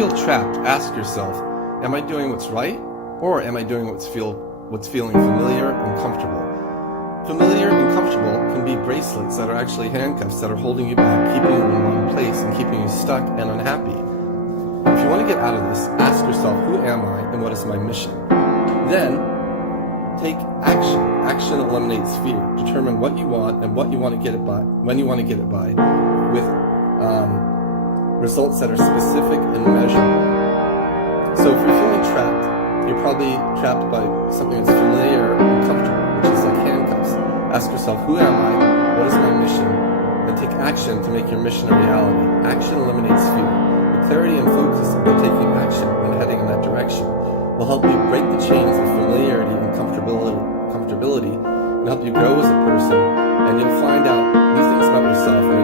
feel trapped, ask yourself, am I doing what's right, or am I doing what's feeling familiar and comfortable? Familiar and comfortable can be bracelets that are actually handcuffs that are holding you back, keeping you in one place and keeping you stuck and unhappy. If you want to get out of this, ask yourself, who am I and what is my mission? Then, take action. Action eliminates fear. Determine what you want and what you want to get it by, when you want to get it by, with results that are specific and measurable. So if you're feeling trapped, you're probably trapped by something that's familiar and comfortable, which is like handcuffs. Ask yourself, who am I? What is my mission? Then take action to make your mission a reality. Action eliminates fear. The clarity and focus of taking action and heading in that direction will help you break the chains of familiarity and comfortability and help you grow as a person, and you'll find out new things about yourself and